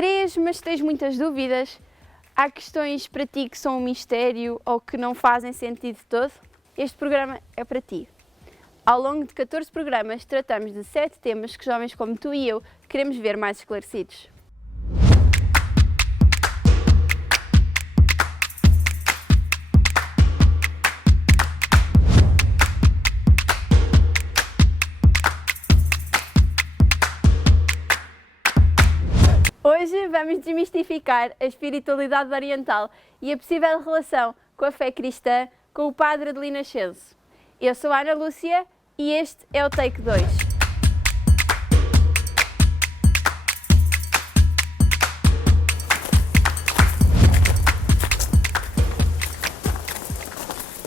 Crês, mas tens muitas dúvidas? Há questões para ti que são um mistério ou que não fazem sentido todo? Este programa é para ti. Ao longo de 14 programas, tratamos de 7 temas que jovens como tu e eu queremos ver mais esclarecidos. Hoje vamos desmistificar a espiritualidade oriental e a possível relação com a fé cristã com o padre Adelino Ascenso. Eu sou a Ana Lúcia e este é o Take 2.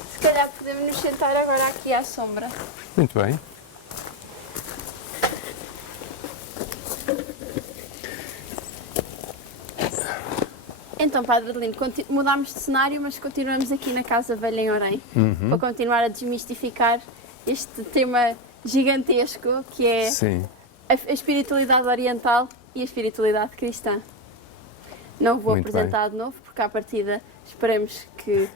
Se calhar podemos nos sentar agora aqui à sombra. Muito bem. Então, Padre Adelino, mudámos de cenário, mas continuamos aqui na Casa Velha em Orém, para continuar a desmistificar este tema gigantesco que é a espiritualidade oriental e a espiritualidade cristã. Não vou apresentar de novo, porque à partida esperemos que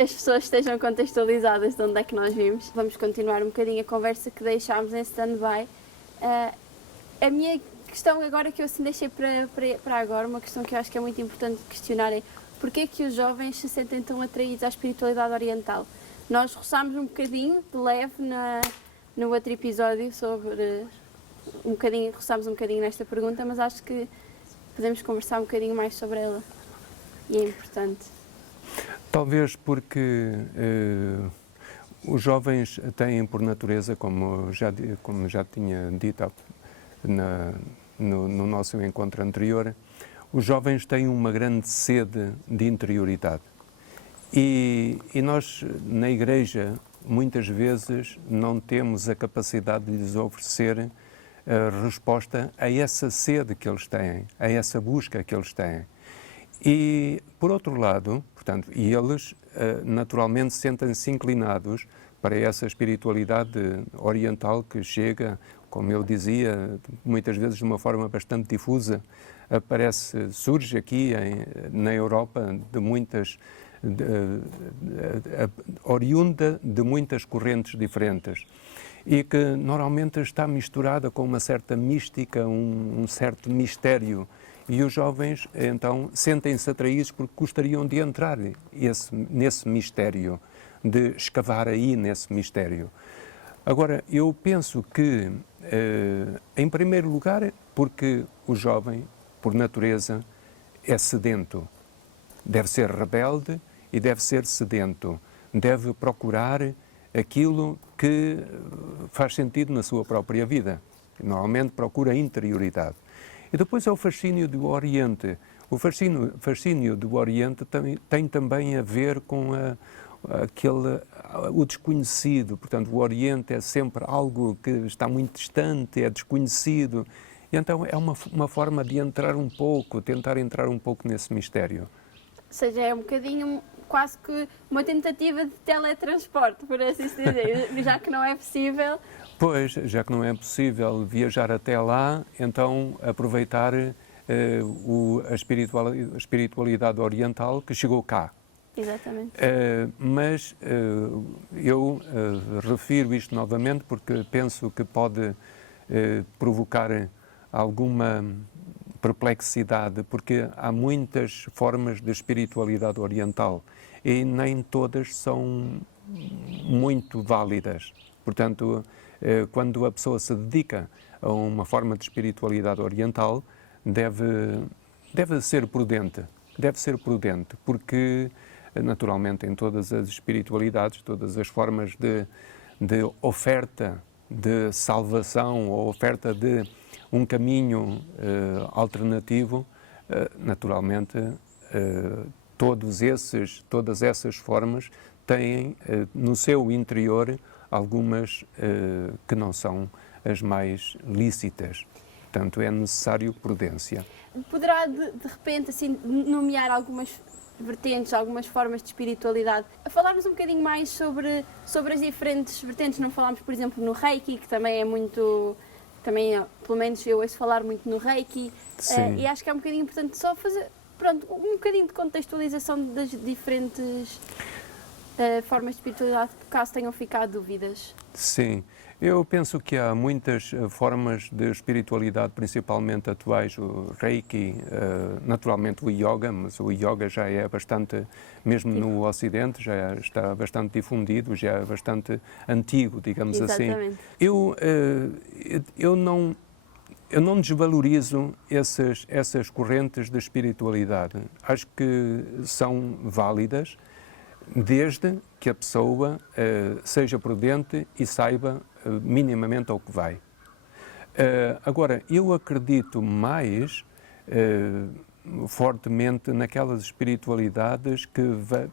as pessoas estejam contextualizadas de onde é que nós vimos. Vamos continuar um bocadinho a conversa que deixámos em stand-by. A minha questão agora que eu assim deixei para agora, uma questão que eu acho que é muito importante questionar é porquê é que os jovens se sentem tão atraídos à espiritualidade oriental? Nós roçámos um bocadinho de leve no outro episódio sobre roçámos um bocadinho nesta pergunta, mas acho que podemos conversar um bocadinho mais sobre ela e é importante. Talvez porque os jovens têm por natureza, como já tinha dito no nosso encontro anterior, os jovens têm uma grande sede de interioridade. E nós, na Igreja, muitas vezes não temos a capacidade de lhes oferecer a resposta a essa sede que eles têm, a essa busca que eles têm. E, por outro lado, portanto, eles naturalmente sentem-se inclinados para essa espiritualidade oriental que chega, como eu dizia, muitas vezes de uma forma bastante difusa, surge aqui na Europa oriunda de muitas correntes diferentes e que normalmente está misturada com uma certa mística, um certo mistério. E os jovens, então, sentem-se atraídos porque gostariam de entrar nesse mistério, de escavar aí nesse mistério. Agora, eu penso que, em primeiro lugar, porque o jovem, por natureza, é sedento. Deve ser rebelde e deve ser sedento. Deve procurar aquilo que faz sentido na sua própria vida. Normalmente procura a interioridade. E depois é o fascínio do Oriente. O fascínio do Oriente tem também a ver com o desconhecido. Portanto, o Oriente é sempre algo que está muito distante, é desconhecido. E então é uma forma de tentar entrar um pouco nesse mistério. Ou seja, é um bocadinho, quase que uma tentativa de teletransporte, por assim dizer, já que não é possível. Pois, já que não é possível viajar até lá, então aproveitar a espiritualidade oriental que chegou cá. Exatamente. Mas eu refiro isto novamente porque penso que pode provocar alguma perplexidade, porque há muitas formas de espiritualidade oriental e nem todas são muito válidas. Portanto, quando a pessoa se dedica a uma forma de espiritualidade oriental, deve ser prudente. Deve ser prudente, porque naturalmente em todas as espiritualidades, todas as formas de oferta de salvação ou oferta de um caminho alternativo, naturalmente todas essas formas têm no seu interior algumas que não são as mais lícitas. Portanto, é necessário prudência. Poderá, de repente, assim, nomear algumas vertentes, algumas formas de espiritualidade. Falarmos um bocadinho mais sobre as diferentes vertentes. Não falámos, por exemplo, no Reiki, que também é muito também, pelo menos eu ouço falar muito no Reiki, Sim. e acho que é um bocadinho importante só fazer, pronto, um bocadinho de contextualização das diferentes formas de espiritualidade, caso tenham ficado dúvidas. Sim, eu penso que há muitas formas de espiritualidade, principalmente atuais, o Reiki, naturalmente o Yoga, mas o Yoga já é bastante, mesmo no Ocidente, já está bastante difundido, já é bastante antigo, digamos Exatamente. assim. Eu não desvalorizo essas correntes de espiritualidade. Acho que são válidas, desde que a pessoa seja prudente e saiba minimamente ao que vai. Agora, eu acredito mais fortemente naquelas espiritualidades que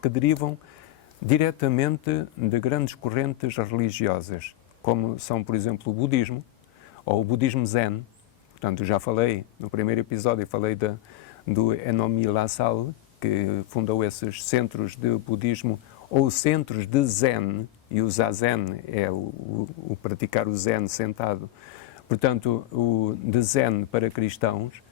derivam diretamente de grandes correntes religiosas, como são, por exemplo, o budismo ou o budismo zen. Portanto, já falei no primeiro episódio, falei do Enomi Lasal, que fundou esses centros de budismo ou centros de zen, e o zazen é o praticar o zen sentado, portanto, o de zen para cristãos,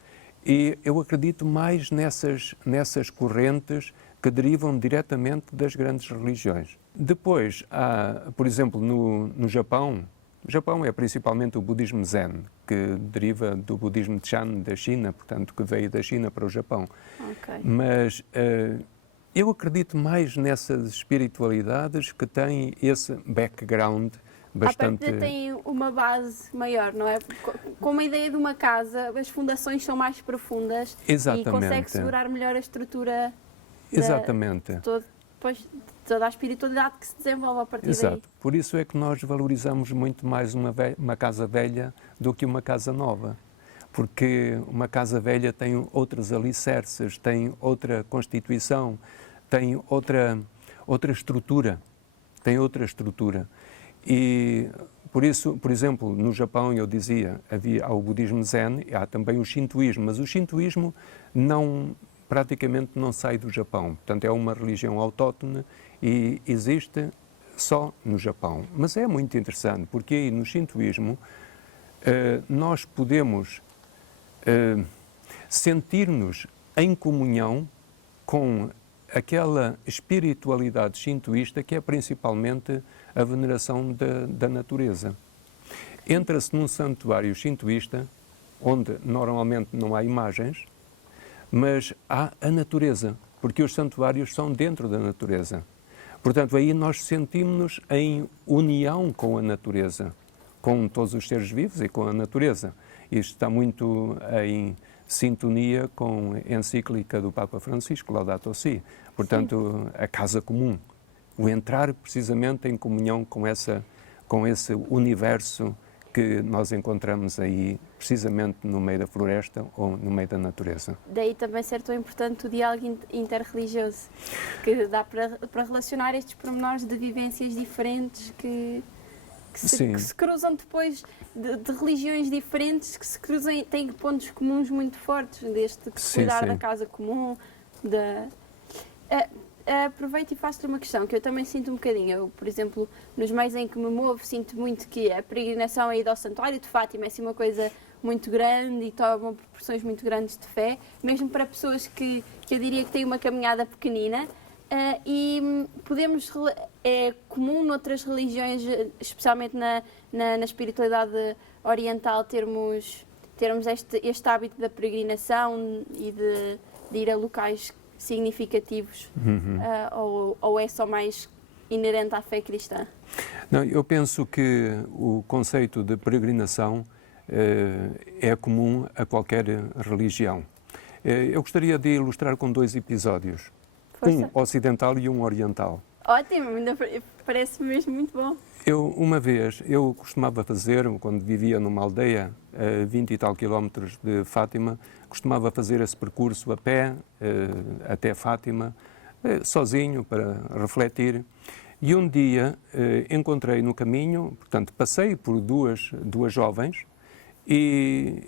e eu acredito mais nessas correntes que derivam diretamente das grandes religiões. Depois, há, por exemplo, no Japão, o Japão é principalmente o budismo zen, que deriva do budismo Chan da China, portanto, que veio da China para o Japão. Ok. Mas eu acredito mais nessas espiritualidades que têm esse background bastante... À partida tem uma base maior, não é? Com a ideia de uma casa, as fundações são mais profundas Exatamente. e consegue segurar melhor a estrutura Exatamente. de toda a espiritualidade que se desenvolve a partir Exato. daí. Por isso é que nós valorizamos muito mais uma casa velha do que uma casa nova. Porque uma casa velha tem outros alicerces, tem outra constituição, tem outra estrutura. Tem outra estrutura. E por isso, por exemplo, no Japão, eu dizia, há o budismo zen, há também o shintoísmo, mas o shintoísmo praticamente não sai do Japão. Portanto, é uma religião autóctone e existe só no Japão. Mas é muito interessante, porque aí no shintoísmo nós podemos sentir-nos em comunhão com aquela espiritualidade shintoísta que é principalmente a veneração da natureza. Entra-se num santuário shintoísta, onde normalmente não há imagens, mas há a natureza, porque os santuários são dentro da natureza. Portanto, aí nós sentimos-nos em união com a natureza, com todos os seres vivos e com a natureza. Isto está muito em sintonia com a encíclica do Papa Francisco, Laudato Si. Portanto, a casa comum, o entrar precisamente em comunhão com esse universo que nós encontramos aí, precisamente no meio da floresta ou no meio da natureza. Daí também ser tão importante o diálogo interreligioso, que dá para relacionar estes pormenores de vivências diferentes que se cruzam depois de religiões diferentes, que se cruzam e têm pontos comuns muito fortes, desde cuidar da casa comum, aproveito e faço-lhe uma questão que eu também sinto um bocadinho. Eu, por exemplo, nos meios em que me movo, sinto muito que a peregrinação aí ao Santuário de Fátima é assim uma coisa muito grande e toma proporções muito grandes de fé, mesmo para pessoas que eu diria que têm uma caminhada pequenina. É comum noutras religiões, especialmente na espiritualidade oriental, termos este hábito da peregrinação e de ir a locais significativos, ou é só mais inerente à fé cristã? Não, eu penso que o conceito de peregrinação é comum a qualquer religião. Eu gostaria de ilustrar com 2 episódios. Força. Um ocidental e um oriental. Ótimo, ainda parece mesmo muito bom. Uma vez, eu costumava fazer, quando vivia numa aldeia a 20 e tal quilómetros de Fátima, costumava fazer esse percurso a pé até Fátima, sozinho, para refletir. E um dia encontrei no caminho, portanto, passei por duas jovens e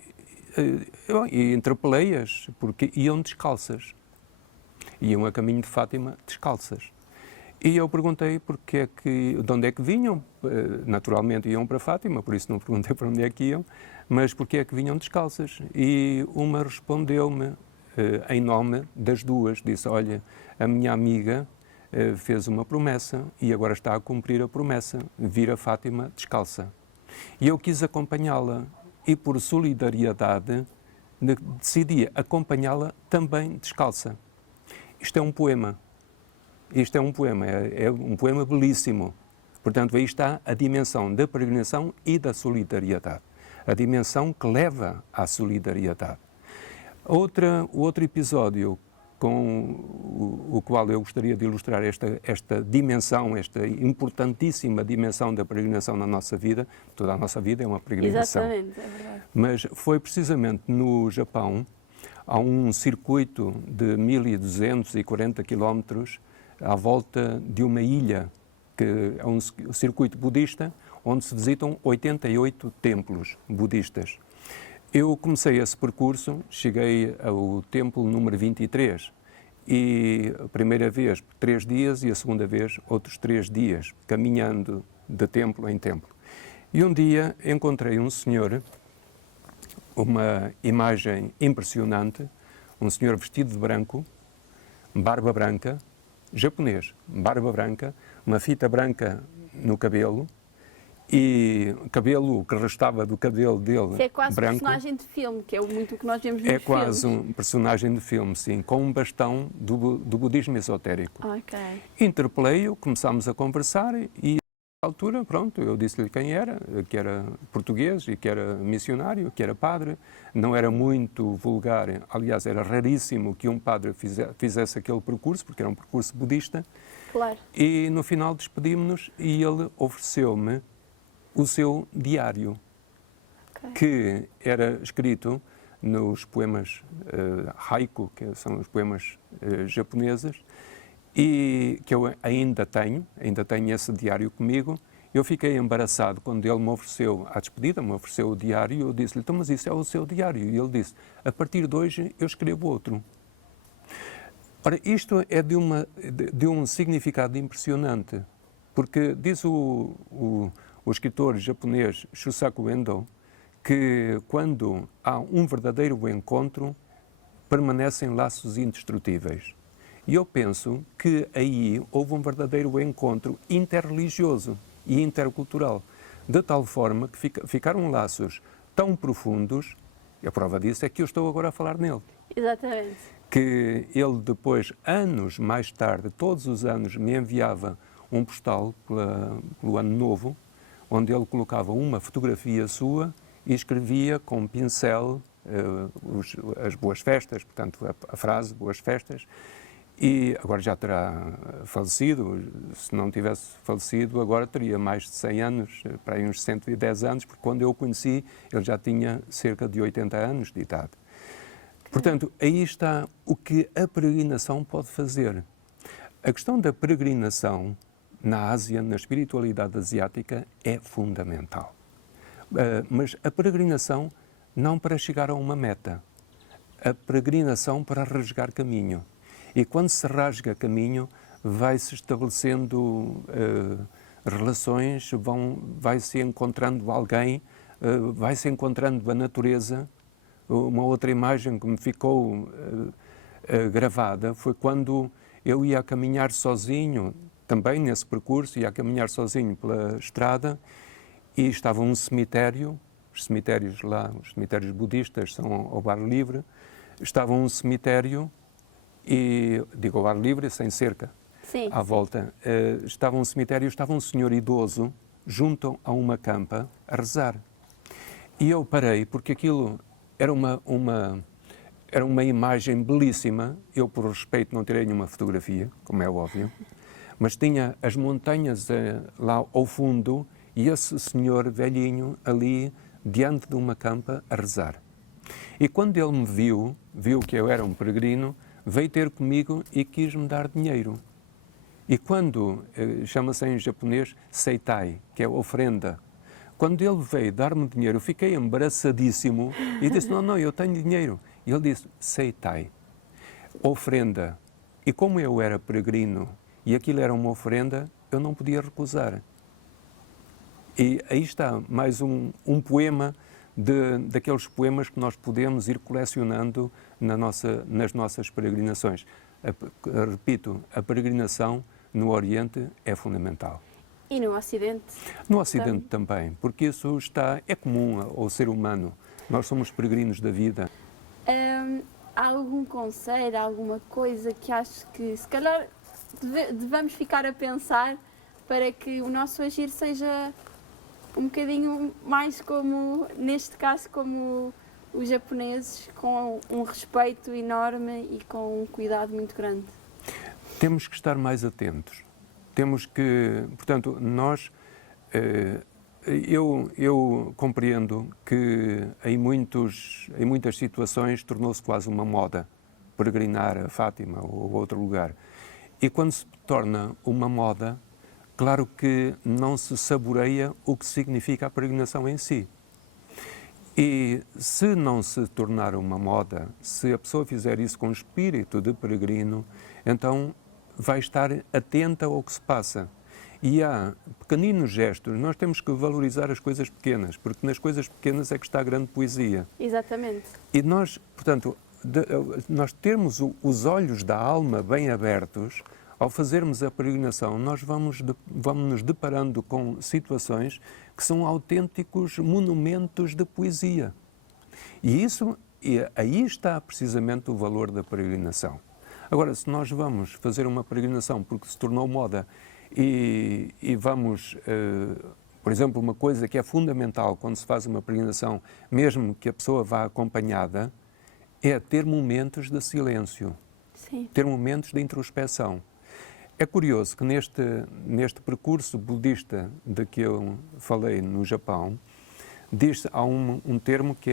interpelei-as, porque iam descalças. Iam a caminho de Fátima descalças. E eu perguntei de onde é que vinham. Naturalmente iam para Fátima, por isso não perguntei para onde é que iam, mas porque é que vinham descalças. E uma respondeu-me, em nome das duas, disse: olha, a minha amiga fez uma promessa e agora está a cumprir a promessa, vir a Fátima descalça. E eu quis acompanhá-la e, por solidariedade, decidi acompanhá-la também descalça. Isto é um poema. Isto é um poema, é um poema belíssimo. Portanto, aí está a dimensão da peregrinação e da solidariedade. A dimensão que leva à solidariedade. Outro episódio com o qual eu gostaria de ilustrar esta dimensão, esta importantíssima dimensão da peregrinação na nossa vida. Toda a nossa vida é uma peregrinação. Exatamente, é verdade. Mas foi precisamente no Japão, há um circuito de 1240 quilómetros à volta de uma ilha, que é um circuito budista, onde se visitam 88 templos budistas. Eu comecei esse percurso, cheguei ao templo número 23, e a primeira vez 3 dias e a segunda vez outros 3 dias, caminhando de templo em templo. E um dia encontrei um senhor, uma imagem impressionante, um senhor vestido de branco, barba branca, japonês, barba branca, uma fita branca no cabelo e cabelo que restava do cabelo dele Isso é quase branco. um personagem de filme, que é muito o que nós vemos nos É filmes. quase um personagem de filme, sim, com um bastão do budismo esotérico. Ok. Interpelei-o, começámos a conversar e, à altura, pronto, eu disse-lhe quem era, que era português e que era missionário, que era padre. Não era muito vulgar, aliás, era raríssimo que um padre fizesse aquele percurso, porque era um percurso budista. Claro. E no final despedimos-nos e ele ofereceu-me o seu diário, Ok. que era escrito nos poemas haiku, que são os poemas japoneses, e que eu ainda tenho esse diário comigo. Eu fiquei embaraçado quando ele me ofereceu, à despedida, me ofereceu o diário, e eu disse-lhe: então, mas isso é o seu diário? E ele disse: a partir de hoje eu escrevo outro. Ora, isto é de um significado impressionante, porque diz o escritor japonês Shusaku Endo que quando há um verdadeiro encontro, permanecem laços indestrutíveis. E eu penso que aí houve um verdadeiro encontro interreligioso e intercultural, de tal forma que ficaram laços tão profundos, e a prova disso é que eu estou agora a falar nele. Exatamente. Que ele depois, anos mais tarde, todos os anos, me enviava um postal pelo Ano Novo, onde ele colocava uma fotografia sua e escrevia com pincel as boas festas, portanto a frase boas festas. E agora já terá falecido, se não tivesse falecido agora teria mais de 100 anos, para aí uns 110 anos, porque quando eu o conheci ele já tinha cerca de 80 anos de idade. Portanto, aí está o que a peregrinação pode fazer. A questão da peregrinação na Ásia, na espiritualidade asiática, é fundamental. Mas a peregrinação não para chegar a uma meta, a peregrinação para rasgar caminho. E quando se rasga caminho, vai-se estabelecendo relações, vai-se encontrando alguém, vai-se encontrando a natureza. Uma outra imagem que me ficou gravada foi quando eu ia a caminhar sozinho, também nesse percurso, ia a caminhar sozinho pela estrada e estava um cemitério, os cemitérios lá, os cemitérios budistas são ao ar livre, estava um cemitério, e digo ao ar livre, sem cerca, Sim. à volta, estava um cemitério, estava um senhor idoso junto a uma campa a rezar. E eu parei, porque aquilo era uma imagem belíssima. Eu, por respeito, não tirei nenhuma fotografia, como é óbvio, mas tinha as montanhas lá ao fundo e esse senhor velhinho ali, diante de uma campa, a rezar. E quando ele me viu que eu era um peregrino, veio ter comigo e quis-me dar dinheiro. E quando, chama-se em japonês, seitai, que é oferenda. Quando ele veio dar-me dinheiro, eu fiquei embaraçadíssimo e disse: não, eu tenho dinheiro. E ele disse: seitai, oferenda. E como eu era peregrino e aquilo era uma oferenda, eu não podia recusar. E aí está mais um poema daqueles poemas que nós podemos ir colecionando nas nossas peregrinações. Repito, a peregrinação no Oriente é fundamental. E no Ocidente? No Ocidente também, porque isso é comum ao ser humano. Nós somos peregrinos da vida. Há algum conselho, alguma coisa que acho que se calhar devemos ficar a pensar para que o nosso agir seja um bocadinho mais como, neste caso, como os japoneses, com um respeito enorme e com um cuidado muito grande? Temos que estar mais atentos. Temos que, portanto, eu compreendo que em muitas situações tornou-se quase uma moda peregrinar a Fátima ou a outro lugar. E quando se torna uma moda, claro que não se saboreia o que significa a peregrinação em si. E se não se tornar uma moda, se a pessoa fizer isso com espírito de peregrino, então vai estar atenta ao que se passa. E há pequeninos gestos, nós temos que valorizar as coisas pequenas, porque nas coisas pequenas é que está a grande poesia. Exatamente. E nós, portanto, nós termos os olhos da alma bem abertos, ao fazermos a peregrinação, nós vamos nos deparando com situações que são autênticos monumentos de poesia. E aí está precisamente o valor da peregrinação. Agora, se nós vamos fazer uma peregrinação porque se tornou moda e vamos, por exemplo, uma coisa que é fundamental quando se faz uma peregrinação, mesmo que a pessoa vá acompanhada, é ter momentos de silêncio, Sim. ter momentos de introspeção. É curioso que neste percurso budista de que eu falei no Japão, há um termo que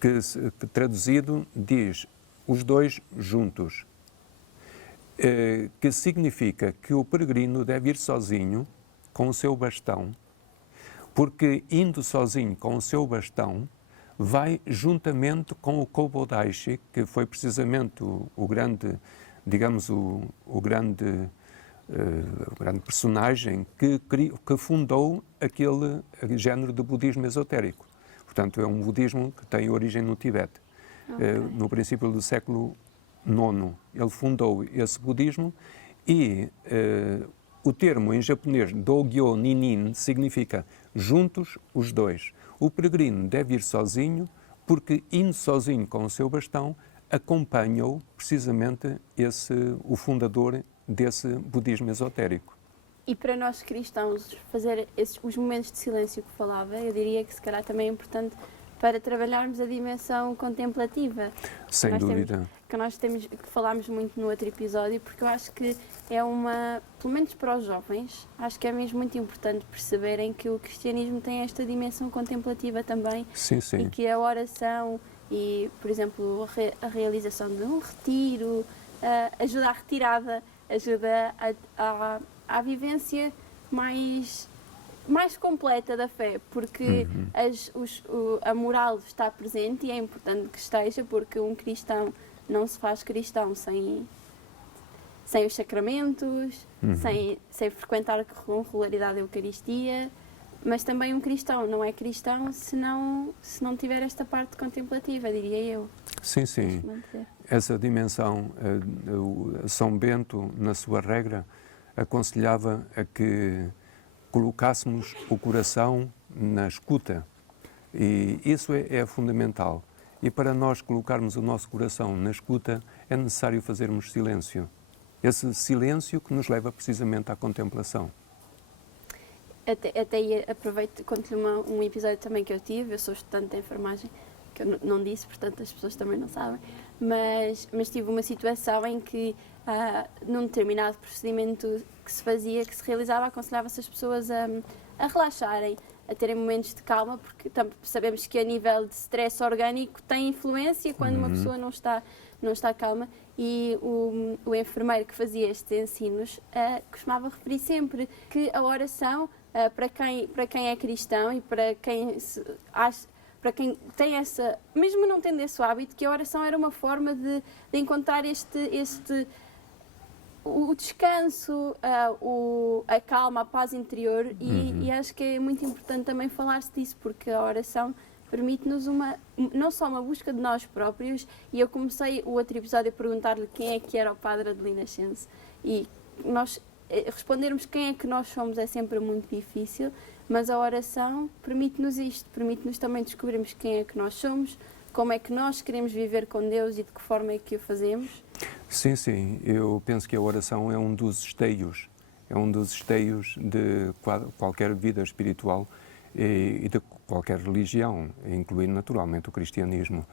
que traduzido diz os dois juntos, que significa que o peregrino deve ir sozinho com o seu bastão, porque indo sozinho com o seu bastão, vai juntamente com o Kobodaishi, que foi precisamente o grande, digamos, o grande personagem que fundou aquele género de budismo esotérico. Portanto, é um budismo que tem origem no Tibete. Okay. No princípio do século IX, ele fundou esse budismo e o termo em japonês Dogyo Ninin significa juntos os dois. O peregrino deve ir sozinho porque, indo sozinho com o seu bastão, acompanha-o precisamente o fundador desse budismo esotérico. E para nós cristãos, fazer os momentos de silêncio que falava, eu diria que se calhar também é importante para trabalharmos a dimensão contemplativa. Sem dúvida. Que falámos muito no outro episódio, porque eu acho que pelo menos para os jovens, acho que é mesmo muito importante perceberem que o cristianismo tem esta dimensão contemplativa também. Sim, sim. E que a oração e, por exemplo, a realização de um retiro, ajuda à retirada, ajuda à vivência mais completa da fé, porque a moral está presente e é importante que esteja, porque um cristão não se faz cristão sem os sacramentos, sem frequentar com regularidade a Eucaristia, mas também um cristão não é cristão se não tiver esta parte contemplativa, diria eu. Sim, sim. Essa dimensão, São Bento, na sua regra, aconselhava a que colocássemos o coração na escuta. E isso é fundamental. E para nós colocarmos o nosso coração na escuta, é necessário fazermos silêncio. Esse silêncio que nos leva precisamente à contemplação. Até aproveito, conto-lhe um episódio também que eu tive. Eu sou estudante de enfermagem, que eu não disse, portanto as pessoas também não sabem, mas tive uma situação em que num determinado procedimento que se realizava, aconselhava-se as pessoas a relaxarem, a terem momentos de calma, porque sabemos que a nível de stress orgânico tem influência quando uma pessoa não está calma, e o enfermeiro que fazia estes ensinos costumava referir sempre que a oração, para quem é cristão e para quem tem mesmo não tendo esse hábito, que a oração era uma forma de encontrar o descanso, a calma, a paz interior e acho que é muito importante também falar-se disso, porque a oração permite-nos não só uma busca de nós próprios, e eu comecei o outro episódio a perguntar-lhe quem é que era o padre Adelina Nascense, e nós respondermos quem é que nós somos é sempre muito difícil, mas a oração permite-nos isto, permite-nos também descobrirmos quem é que nós somos, como é que nós queremos viver com Deus e de que forma é que o fazemos. Sim, sim, eu penso que a oração é um dos esteios de qualquer vida espiritual e de qualquer religião, incluindo naturalmente o cristianismo.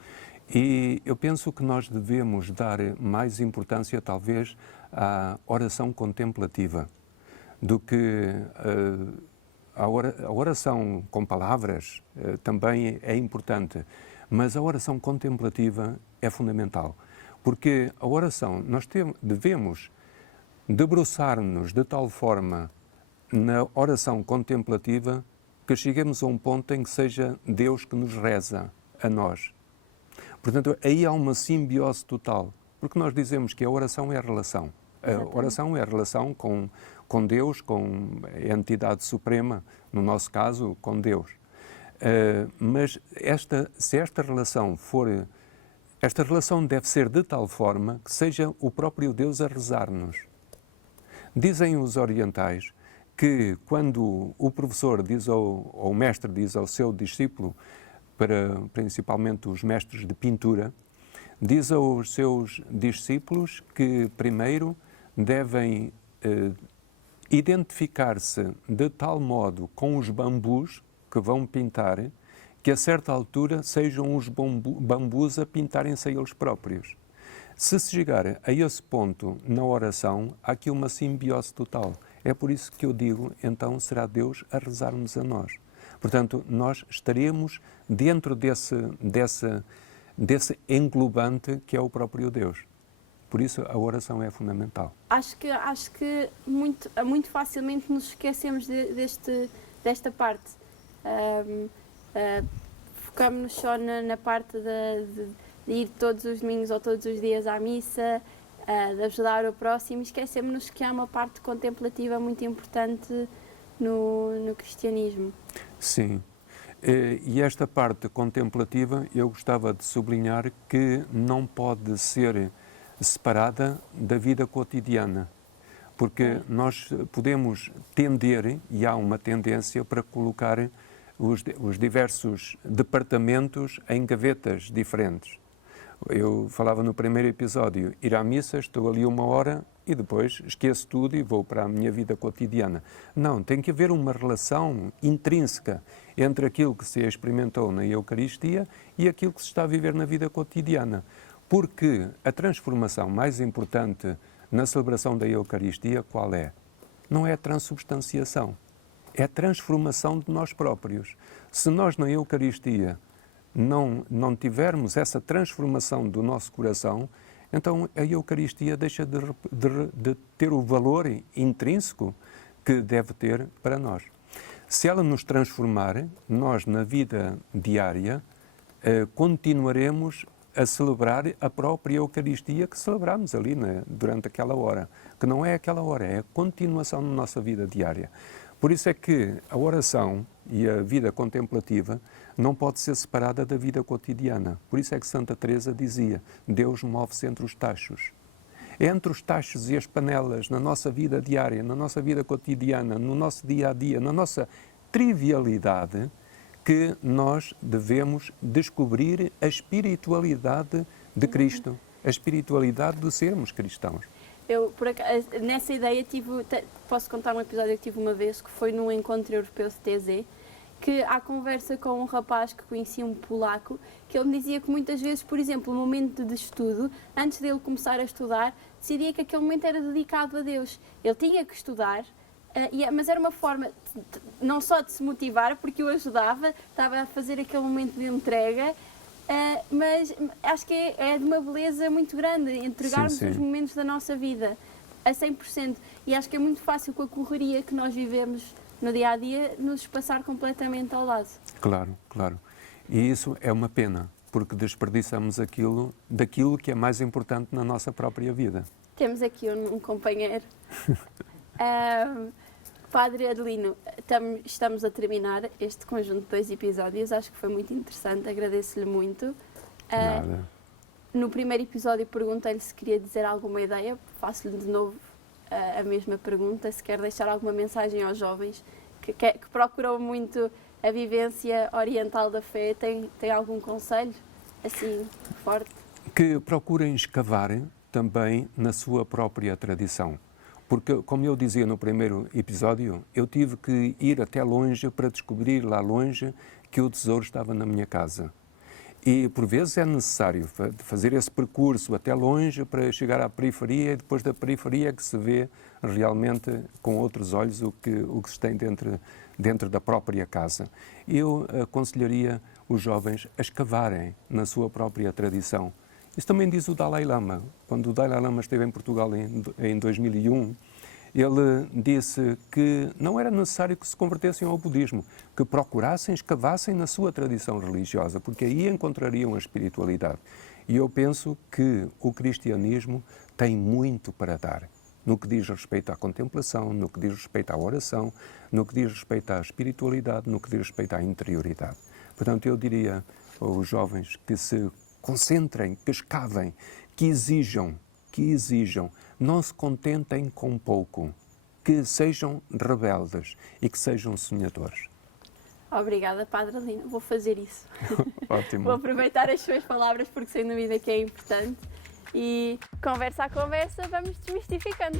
E eu penso que nós devemos dar mais importância, talvez, à oração contemplativa do que a oração com palavras também é importante, mas a oração contemplativa é fundamental, porque a oração, nós devemos debruçar-nos de tal forma na oração contemplativa que cheguemos a um ponto em que seja Deus que nos reza a nós. Portanto, aí há uma simbiose total, porque nós dizemos que a oração é a relação. A oração é a relação com Deus, com a entidade suprema, no nosso caso, com Deus. Mas se esta relação for... Esta relação deve ser de tal forma que seja o próprio Deus a rezar-nos. Dizem os orientais que quando o professor diz ou o mestre diz ao seu discípulo, principalmente os mestres de pintura, diz aos seus discípulos que primeiro devem identificar-se de tal modo com os bambus que vão pintar, que a certa altura sejam os bambus a pintarem-se a eles próprios. Se chegar a esse ponto na oração, há aqui uma simbiose total. É por isso que eu digo, então, será Deus a rezar-nos a nós. Portanto, nós estaremos dentro desse englobante que é o próprio Deus. Por isso, a oração é fundamental. Acho que muito facilmente nos esquecemos desta parte. Focamos-nos só na parte de ir todos os domingos ou todos os dias à missa, de ajudar o próximo, e esquecemos-nos que há uma parte contemplativa muito importante no cristianismo. Sim. E esta parte contemplativa eu gostava de sublinhar que não pode ser separada da vida cotidiana, porque nós podemos tender, e há uma tendência para colocar os diversos departamentos em gavetas diferentes. Eu falava no primeiro episódio, ir à missa, estou ali 1 hora e depois esqueço tudo e vou para a minha vida cotidiana. Não, tem que haver uma relação intrínseca entre aquilo que se experimentou na Eucaristia e aquilo que se está a viver na vida cotidiana. Porque a transformação mais importante na celebração da Eucaristia, qual é? Não é a transubstanciação, é a transformação de nós próprios. Se nós na Eucaristia não tivermos essa transformação do nosso coração, então a Eucaristia deixa de ter o valor intrínseco que deve ter para nós. Se ela nos transformar, nós na vida diária continuaremos a celebrar a própria Eucaristia que celebramos ali durante aquela hora, que não é aquela hora, é a continuação da nossa vida diária. Por isso é que a oração e a vida contemplativa não pode ser separada da vida cotidiana. Por isso é que Santa Teresa dizia, Deus move-se entre os tachos. É entre os tachos e as panelas, na nossa vida diária, na nossa vida cotidiana, no nosso dia-a-dia, na nossa trivialidade, que nós devemos descobrir a espiritualidade de Cristo, a espiritualidade de sermos cristãos. Eu, por acaso, nessa ideia, posso contar um episódio que tive uma vez, que foi num encontro europeu de TZ, que há conversa com um rapaz que conhecia um polaco, que ele me dizia que muitas vezes, por exemplo, no momento de estudo, antes dele começar a estudar, decidia que aquele momento era dedicado a Deus. Ele tinha que estudar, mas era uma forma não só de se motivar, porque o ajudava, estava a fazer aquele momento de entrega, mas acho que é de uma beleza muito grande entregarmos os momentos da nossa vida a 100%. E acho que é muito fácil, com a correria que nós vivemos no dia-a-dia, nos passar completamente ao lado. Claro, claro. E isso é uma pena, porque desperdiçamos daquilo que é mais importante na nossa própria vida. Temos aqui um companheiro. Padre Adelino, estamos a terminar este conjunto de 2 episódios. Acho que foi muito interessante, agradeço-lhe muito. Nada. No primeiro episódio perguntei-lhe se queria dizer alguma ideia. Faço-lhe de novo a mesma pergunta, se quer deixar alguma mensagem aos jovens que procuram muito a vivência oriental da fé. Tem algum conselho assim forte? Que procurem escavar também na sua própria tradição. Porque, como eu dizia no primeiro episódio, eu tive que ir até longe para descobrir lá longe que o tesouro estava na minha casa. E, por vezes, é necessário fazer esse percurso até longe para chegar à periferia e depois da periferia que se vê realmente com outros olhos o que se tem dentro da própria casa. Eu aconselharia os jovens a escavarem na sua própria tradição. Isso também diz o Dalai Lama. Quando o Dalai Lama esteve em Portugal em 2001, ele disse que não era necessário que se convertessem ao budismo, que procurassem, escavassem na sua tradição religiosa, porque aí encontrariam a espiritualidade. E eu penso que o cristianismo tem muito para dar, no que diz respeito à contemplação, no que diz respeito à oração, no que diz respeito à espiritualidade, no que diz respeito à interioridade. Portanto, eu diria aos jovens que se concentrem, que escavem, que exijam, não se contentem com pouco, que sejam rebeldes e que sejam sonhadores. Obrigada, Padre Adelino. Vou fazer isso. Ótimo. Vou aproveitar as suas palavras porque sem dúvida que é importante. E conversa a conversa vamos desmistificando.